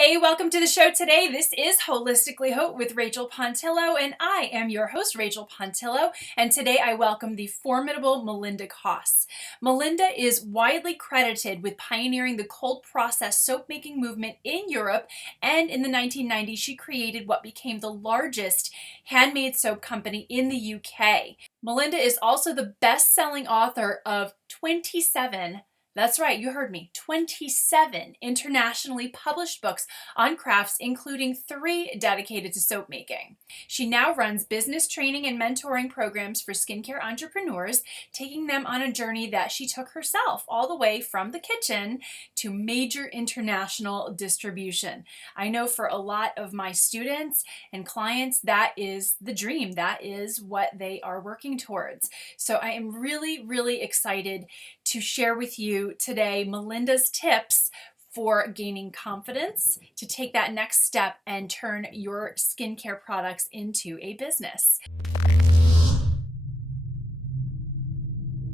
Hey, welcome to the show today. This is Holistically Hope with Rachel Pontillo, and I am your host, Rachel Pontillo, and today I welcome the formidable Melinda Coss. Melinda is widely credited with pioneering the cold process soap-making movement in Europe, and in the 1990s, she created what became the largest handmade soap company in the UK. Melinda is also the best-selling author of 27, that's right, you heard me, 27 internationally published books on crafts, including 3 dedicated to soap making. She now runs business training and mentoring programs for skincare entrepreneurs, taking them on a journey that she took herself, all the way from the kitchen to major international distribution. I know for a lot of my students and clients, that is the dream. That is what they are working towards. So I am really, really excited to share with you today Melinda's tips for gaining confidence to take that next step and turn your skincare products into a business.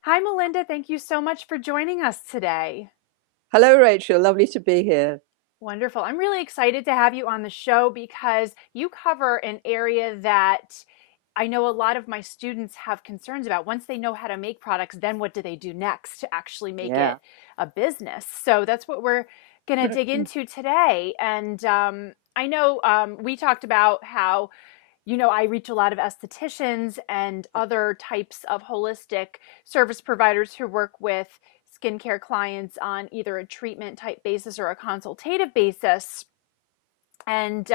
Hi, Melinda. Thank you so much for joining us today. Hello, Rachel. Lovely to be here. Wonderful. I'm really excited to have you on the show because you cover an area that I know a lot of my students have concerns about. Once they know how to make products, then what do they do next to actually make it a business? So that's what we're going to dig into today. And I know we talked about how, I reach a lot of estheticians and other types of holistic service providers who work with skincare clients on either a treatment type basis or a consultative basis. And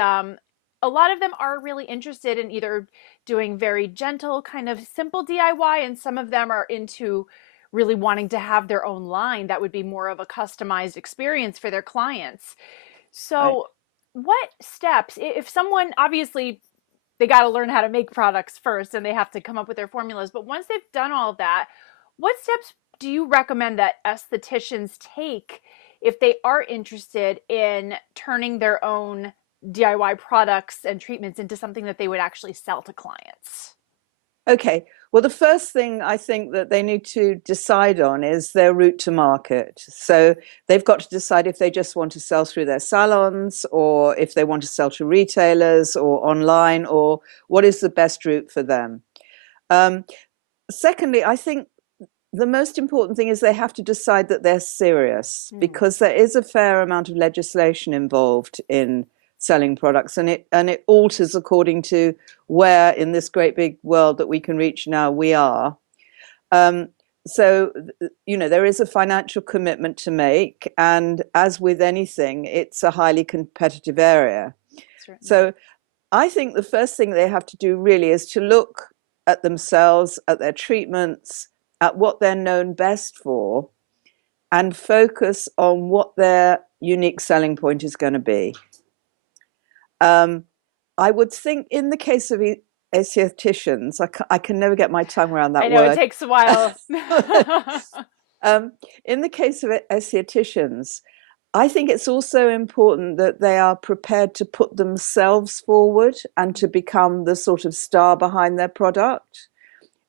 a lot of them are really interested in either doing very gentle, kind of simple DIY, and some of them are into really wanting to have their own line that would be more of a customized experience for their clients. So what steps, if someone, obviously they got to learn how to make products first and they have to come up with their formulas, but once they've done all of that, what steps do you recommend that estheticians take if they are interested in turning their own DIY products and treatments into something that they would actually sell to clients? Okay. Well, the first thing I think that they need to decide on is their route to market. So they've got to decide if they just want to sell through their salons or if they want to sell to retailers or online, or what is the best route for them. Secondly, I think the most important thing is they have to decide that they're serious, because there is a fair amount of legislation involved in selling products, and it alters according to where in this great big world that we can reach now we are. So there is a financial commitment to make, and as with anything, it's a highly competitive area. Certainly. So I think the first thing they have to do really is to look at themselves, at their treatments, at what they're known best for, and focus on what their unique selling point is going to be. I would think in the case of estheticians, I can never get my tongue around that word. I know, it takes a while. In the case of estheticians, I think it's also important that they are prepared to put themselves forward and to become the sort of star behind their product,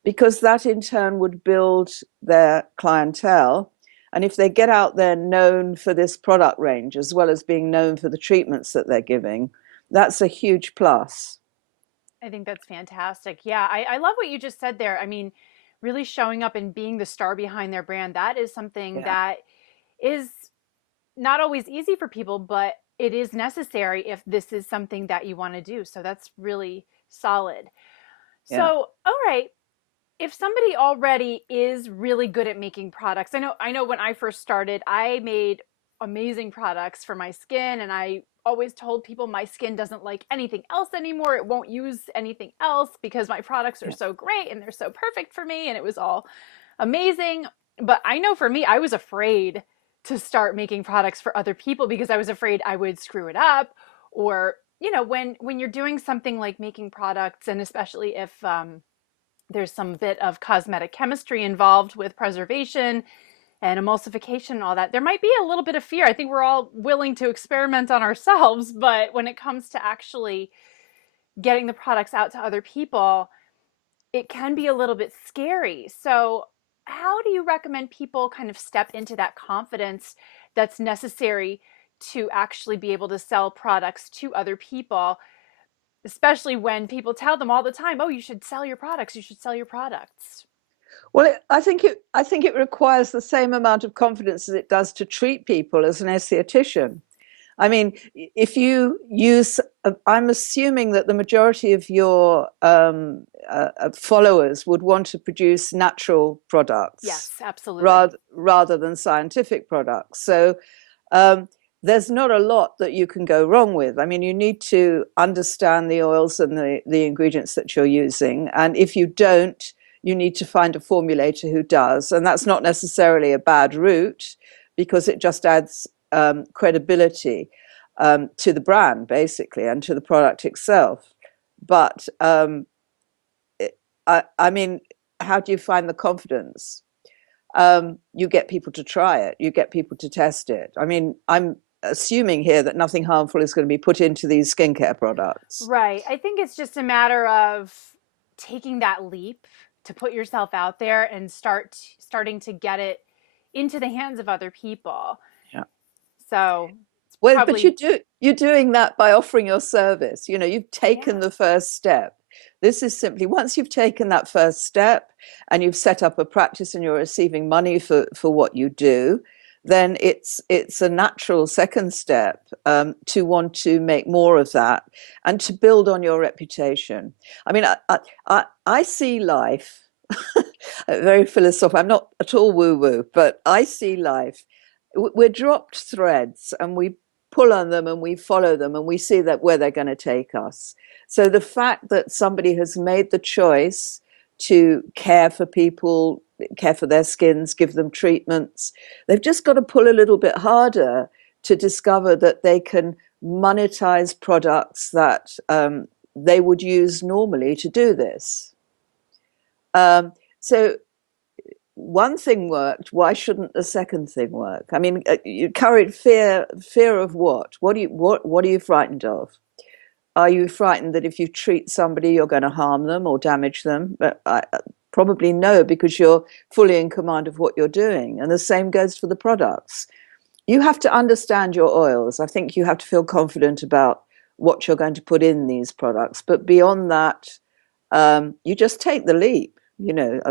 because that in turn would build their clientele. And if they get out there known for this product range, as well as being known for the treatments that they're giving, that's a huge plus. I think that's fantastic. Yeah, I love what you just said there. I mean, really showing up and being the star behind their brand, that is something that is not always easy for people, but it is necessary if this is something that you want to do. So that's really solid. So, all right. If somebody already is really good at making products, I know when I first started, I made amazing products for my skin, and I always told people my skin doesn't like anything else anymore. It won't use anything else because my products are so great and they're so perfect for me, and it was all amazing. But I know for me, I was afraid to start making products for other people because I was afraid I would screw it up, or when you're doing something like making products, and especially if there's some bit of cosmetic chemistry involved with preservation and emulsification and all that, there might be a little bit of fear. I think we're all willing to experiment on ourselves, but when it comes to actually getting the products out to other people, it can be a little bit scary. So how do you recommend people kind of step into that confidence that's necessary to actually be able to sell products to other people, especially when people tell them all the time, oh, you should sell your products, you should sell your products. Well, I think it requires the same amount of confidence as it does to treat people as an esthetician. I mean, if you use, I'm assuming that the majority of your followers would want to produce natural products Yes, absolutely. rather than scientific products. So um, there's not a lot that you can go wrong with. I mean, you need to understand the oils and the ingredients that you're using. And if you don't, you need to find a formulator who does. And that's not necessarily a bad route because it just adds credibility to the brand, basically, and to the product itself. But I mean, how do you find the confidence? You get people to try it, you get people to test it. I mean, I'm assuming here that nothing harmful is going to be put into these skincare products. Right. I think it's just a matter of taking that leap to put yourself out there and starting to get it into the hands of other people. Yeah. So it's Well, but probably, you're doing that by offering your service. You know, you've taken yeah. the first step. This is simply once you've taken that first step and you've set up a practice and you're receiving money for what you do, then it's a natural second step to want to make more of that and to build on your reputation. I mean, I see life very philosophical. I'm not at all woo-woo, but I see life. We're dropped threads and we pull on them and we follow them and we see that where they're going to take us. So the fact that somebody has made the choice to care for people, care for their skins, give them treatments, they've just got to pull a little bit harder to discover that they can monetize products that they would use normally to do this. So one thing worked, why shouldn't the second thing work? I mean, you carried fear of what? What are you frightened of? Are you frightened that if you treat somebody you're going to harm them or damage them? But probably no, because you're fully in command of what you're doing. And the same goes for the products. You have to understand your oils. I think you have to feel confident about what you're going to put in these products. But beyond that, you just take the leap. You know,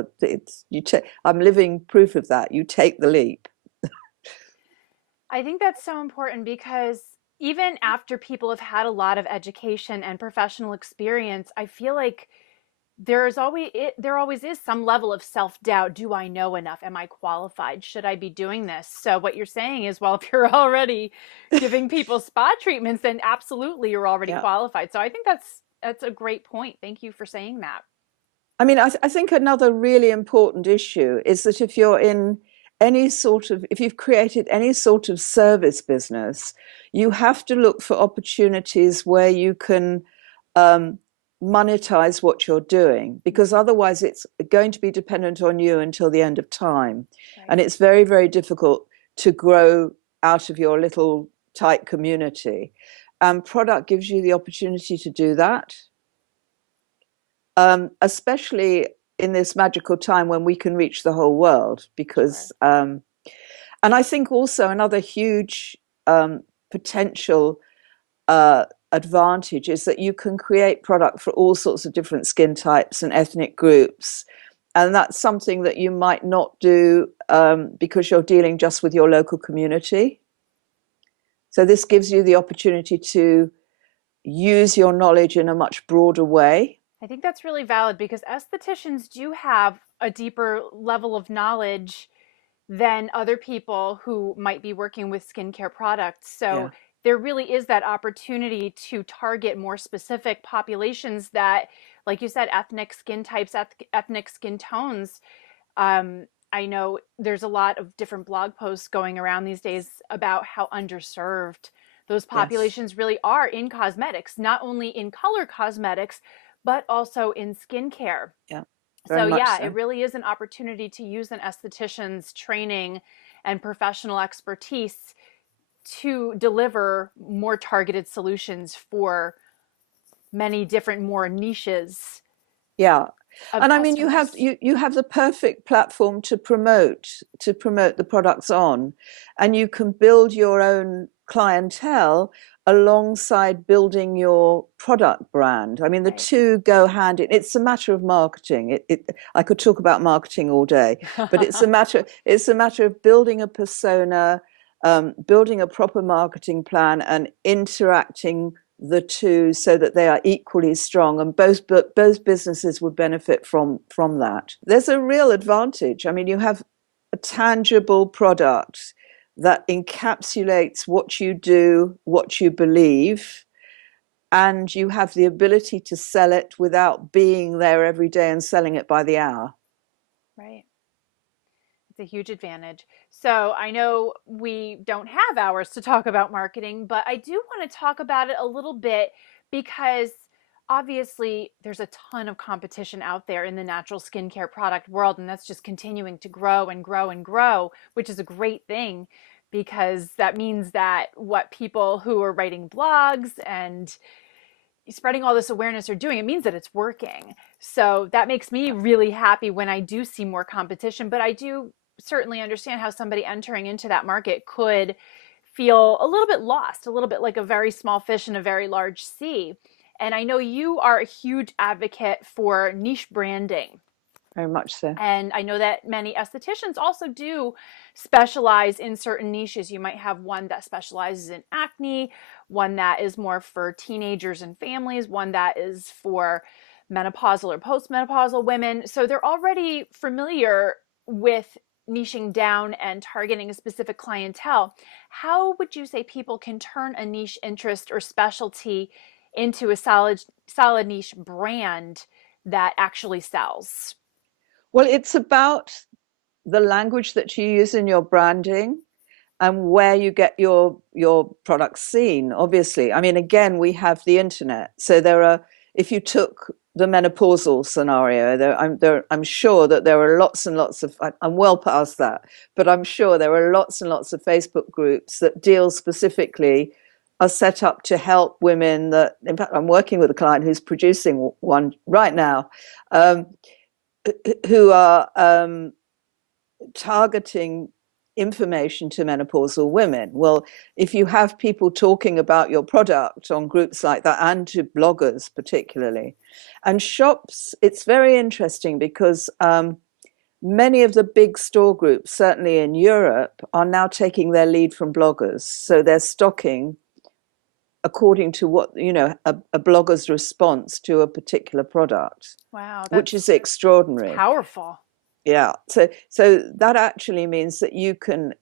I'm living proof of that. You take the leap. I think that's so important because even after people have had a lot of education and professional experience, I feel like there always is some level of self-doubt. Do I know enough? Am I qualified? Should I be doing this? So what you're saying is, well, if you're already giving people spa treatments, then absolutely you're already Yeah. qualified. So I think that's a great point. Thank you for saying that. I mean, I think another really important issue is that if you're in if you've created any sort of service business, you have to look for opportunities where you can um, monetize what you're doing, because otherwise it's going to be dependent on you until the end of time. And Right. it's very, very difficult to grow out of your little tight community. Product gives you the opportunity to do that, especially in this magical time when we can reach the whole world. Sure. And I think also another huge potential advantage is that you can create product for all sorts of different skin types and ethnic groups. And that's something that you might not do because you're dealing just with your local community. So this gives you the opportunity to use your knowledge in a much broader way. I think that's really valid because estheticians do have a deeper level of knowledge than other people who might be working with skincare products. So Yeah. there really is that opportunity to target more specific populations that, like you said, ethnic skin types, ethnic skin tones. I know there's a lot of different blog posts going around these days about how underserved those Yes. populations really are in cosmetics, not only in color cosmetics, but also in skincare. Yeah. Very So much yeah, it so. really is an opportunity to use an esthetician's training and professional expertise to deliver more targeted solutions for many different more niches Yeah. of And I mean, you have customers. you have the perfect platform to promote the products on, and you can build your own clientele alongside building your product brand. I mean, the Right. two go hand in. It's a matter of marketing. I could talk about marketing all day, but it's a matter of building a persona, building a proper marketing plan, and interacting the two so that they are equally strong, and both businesses would benefit from that. There's a real advantage. I mean, you have a tangible product that encapsulates what you do, what you believe, and you have the ability to sell it without being there every day and selling it by the hour. Right. It's a huge advantage. So I know we don't have hours to talk about marketing, but I do want to talk about it a little bit because obviously there's a ton of competition out there in the natural skincare product world, and that's just continuing to grow and grow and grow, which is a great thing because that means that what people who are writing blogs and spreading all this awareness are doing, it means that it's working. So that makes me really happy when I do see more competition, but I do certainly understand how somebody entering into that market could feel a little bit lost, a little bit like a very small fish in a very large sea. And I know you are a huge advocate for niche branding. Very much so. And I know that many estheticians also do specialize in certain niches. You might have one that specializes in acne, one that is more for teenagers and families, one that is for menopausal or postmenopausal women. So they're already familiar with niching down and targeting a specific clientele. How would you say people can turn a niche interest or specialty into a solid niche brand that actually sells? Well, it's about the language that you use in your branding and where you get your products seen. Obviously, I mean, again, we have the internet, so if you took the menopausal scenario, I'm sure that there are lots and lots of, I'm well past that, but I'm sure there are lots and lots of Facebook groups that deal specifically, are set up to help women. That, in fact, I'm working with a client who's producing one right now, who are targeting information to menopausal women. Well, if you have people talking about your product on groups like that, and to bloggers particularly, and shops, it's very interesting because many of the big store groups, certainly in Europe, are now taking their lead from bloggers. So they're stocking according to what, a blogger's response to a particular product. Wow, which is extraordinary. powerful. Yeah. So that actually means that you can,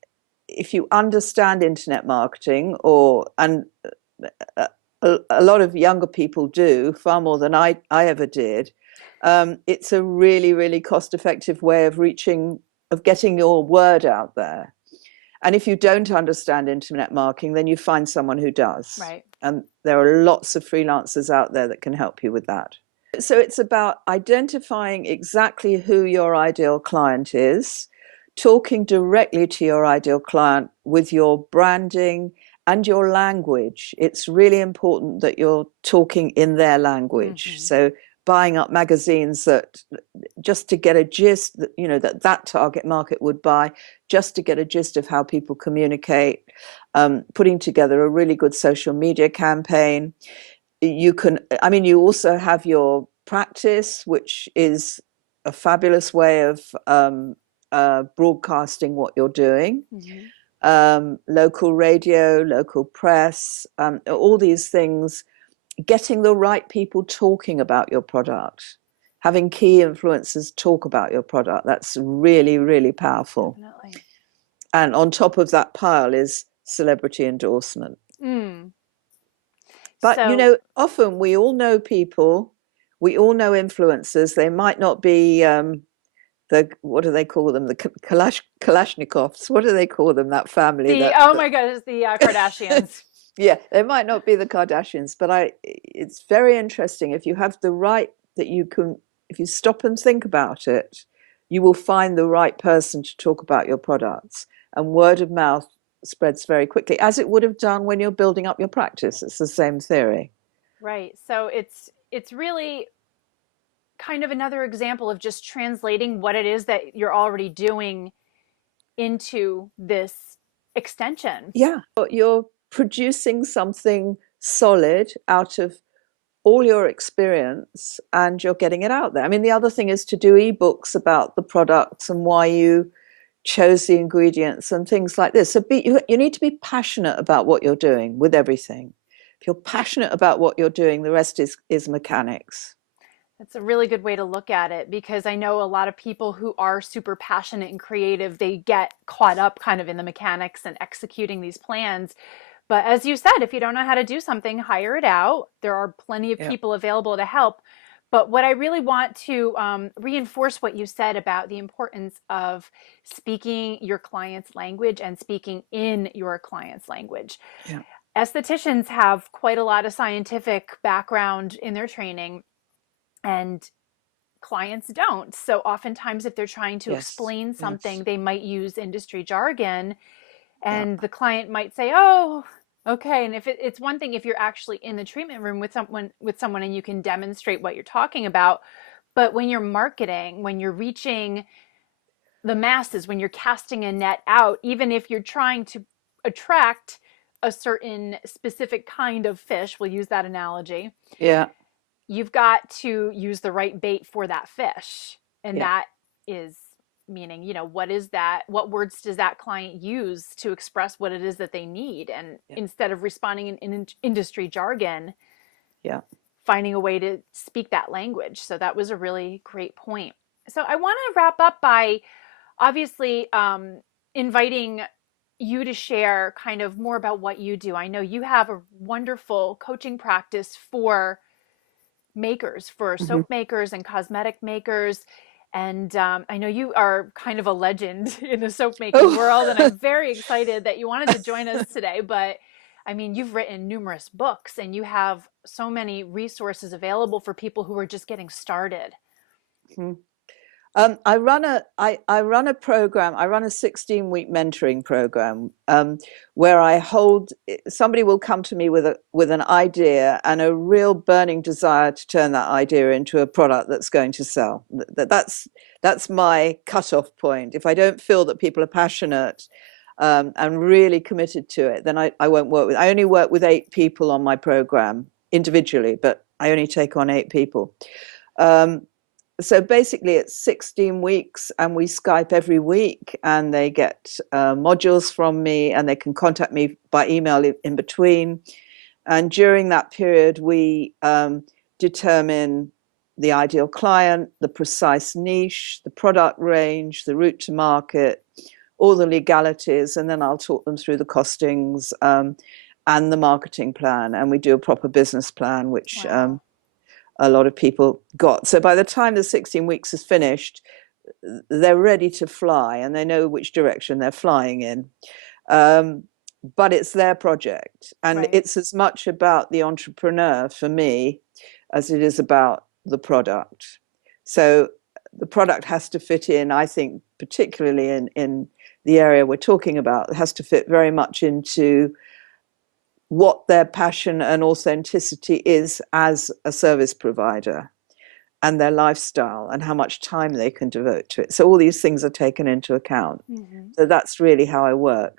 if you understand internet marketing, and a lot of younger people do, far more than I ever did, it's a really, really cost-effective way of getting your word out there. And if you don't understand internet marketing, then you find someone who does. Right. And there are lots of freelancers out there that can help you with that. So it's about identifying exactly who your ideal client is, talking directly to your ideal client with your branding and your language. It's really important that you're talking in their language. Mm-hmm. So buying up magazines that just to get a gist, that target market would buy, just to get a gist of how people communicate, putting together a really good social media campaign. You also have your practice, which is a fabulous way of broadcasting what you're doing. Mm-hmm. Local radio, local press, all these things, getting the right people talking about your product, having key influencers talk about your product. That's really, really powerful. Definitely. And on top of that pile is celebrity endorsement. Mm. But, often we all know people, we all know influencers. They might not be what do they call them? The Kalashnikovs. What do they call them, that family? My God, it's the Kardashians. Yeah, they might not be the Kardashians, but it's very interesting. If you have the right, if you stop and think about it, you will find the right person to talk about your products. And word of mouth spreads very quickly, as it would have done when you're building up your practice. It's the same theory. Right. So it's really kind of another example of just translating what it is that you're already doing into this extension. Yeah. Your producing something solid out of all your experience, and you're getting it out there. I mean, the other thing is to do ebooks about the products and why you chose the ingredients and things like this. So you need to be passionate about what you're doing with everything. If you're passionate about what you're doing, the rest is mechanics. That's a really good way to look at it, because I know a lot of people who are super passionate and creative, they get caught up kind of in the mechanics and executing these plans. But as you said, if you don't know how to do something, hire it out. There are plenty of Yeah. people available to help. But what I really want to reinforce what you said about the importance of speaking your client's language and speaking in your client's language. Yeah. Estheticians have quite a lot of scientific background in their training, and clients don't. So oftentimes, if they're trying to Yes. explain Yes. something, they might use industry jargon, Yeah. and the client might say, "Oh, okay." And if it's one thing if you're actually in the treatment room with someone and you can demonstrate what you're talking about, but when you're marketing, when you're reaching the masses, when you're casting a net out, even if you're trying to attract a certain specific kind of fish, we'll use that analogy, Yeah. you've got to use the right bait for that fish. And Yeah. that is meaning, what is that? What words does that client use to express what it is that they need? And Yeah. instead of responding in industry jargon, Yeah. finding a way to speak that language. So that was a really great point. So I want to wrap up by obviously inviting you to share kind of more about what you do. I know you have a wonderful coaching practice for makers, for Mhm. soap makers and cosmetic makers. And I know you are kind of a legend in the soap making world, and Oh, I'm very excited that you wanted to join us today. But I mean, you've written numerous books and you have so many resources available for people who are just getting started. Mhm. I run a program. I run a 16-week mentoring program where somebody will come to me with an idea and a real burning desire to turn that idea into a product that's going to sell. That's my cutoff point. If I don't feel that people are passionate and really committed to it, then I won't work with. I only work with 8 people on my program individually, but I only take on 8 people. Um, so basically it's 16 weeks and we Skype every week, and they get modules from me, and they can contact me by email in between. And during that period, we determine the ideal client, the precise niche, the product range, the route to market, all the legalities, and then I'll talk them through the costings and the marketing plan. And we do a proper business plan, which Wow. a lot of people got. So by the time the 16 weeks is finished, they're ready to fly and they know which direction they're flying in. Um, but it's their project. And Right. it's as much about the entrepreneur for me as it is about the product. So the product has to fit in, I think, particularly in the area we're talking about, it has to fit very much into what their passion and authenticity is as a service provider, and their lifestyle and how much time they can devote to it. So all these things are taken into account. Mm-hmm. So that's really how I work.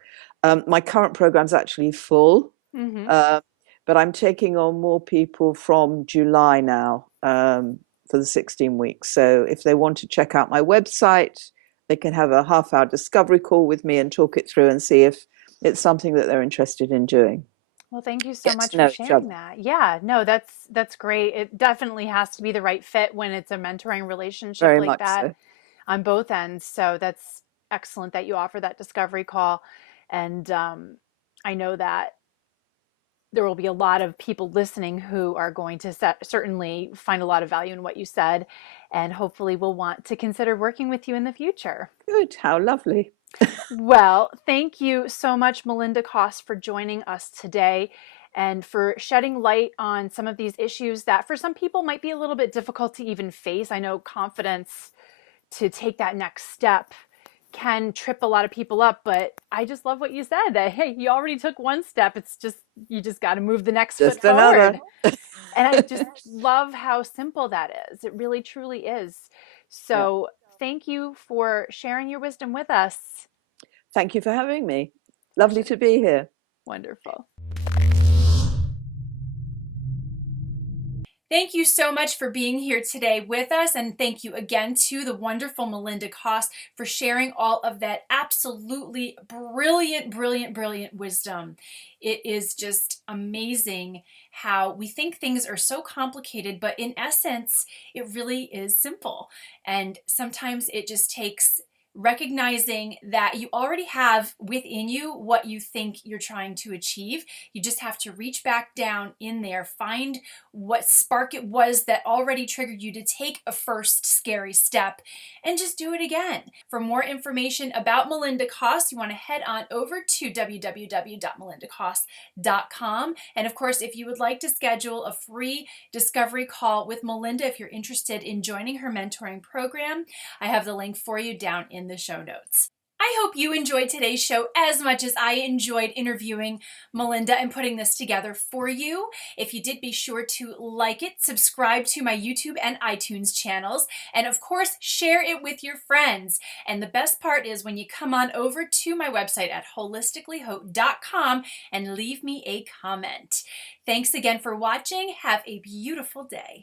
My current program's actually full, Mm-hmm. uh, but I'm taking on more people from July now for the 16 weeks. So if they want to check out my website, they can have a half-hour discovery call with me and talk it through and see if it's something that they're interested in doing. Well, thank you so Get to much for know each sharing other. that. Yeah, no, that's great. It definitely has to be the right fit when it's a mentoring relationship Very like much that so. on both ends. So that's excellent that you offer that discovery call. And I know that there will be a lot of people listening who are going to certainly find a lot of value in what you said, and hopefully will want to consider working with you in the future. Good. How lovely. Well, thank you so much, Melinda Coss, for joining us today and for shedding light on some of these issues that for some people might be a little bit difficult to even face. I know confidence to take that next step can trip a lot of people up, but I just love what you said, that hey, you already took one step. It's just you just got to move the next foot Just another. forward. And I just love how simple that is. It really truly is. Yeah. So, thank you for sharing your wisdom with us. Thank you for having me. Lovely to be here. Wonderful. Thank you so much for being here today with us, and thank you again to the wonderful Melinda Coss for sharing all of that absolutely brilliant, brilliant, brilliant wisdom. It is just amazing how we think things are so complicated, but in essence, it really is simple. And sometimes it just takes recognizing that you already have within you what you think you're trying to achieve. You just have to reach back down in there, find what spark it was that already triggered you to take a first scary step, and just do it again. For more information about Melinda Coss, you want to head on over to www.melindacoss.com. And of course, if you would like to schedule a free discovery call with Melinda, if you're interested in joining her mentoring program, I have the link for you down in the show notes. I hope you enjoyed today's show as much as I enjoyed interviewing Melinda and putting this together for you. If you did, be sure to like it, subscribe to my YouTube and iTunes channels, and of course, share it with your friends. And the best part is when you come on over to my website at holisticallyhope.com and leave me a comment. Thanks again for watching. Have a beautiful day.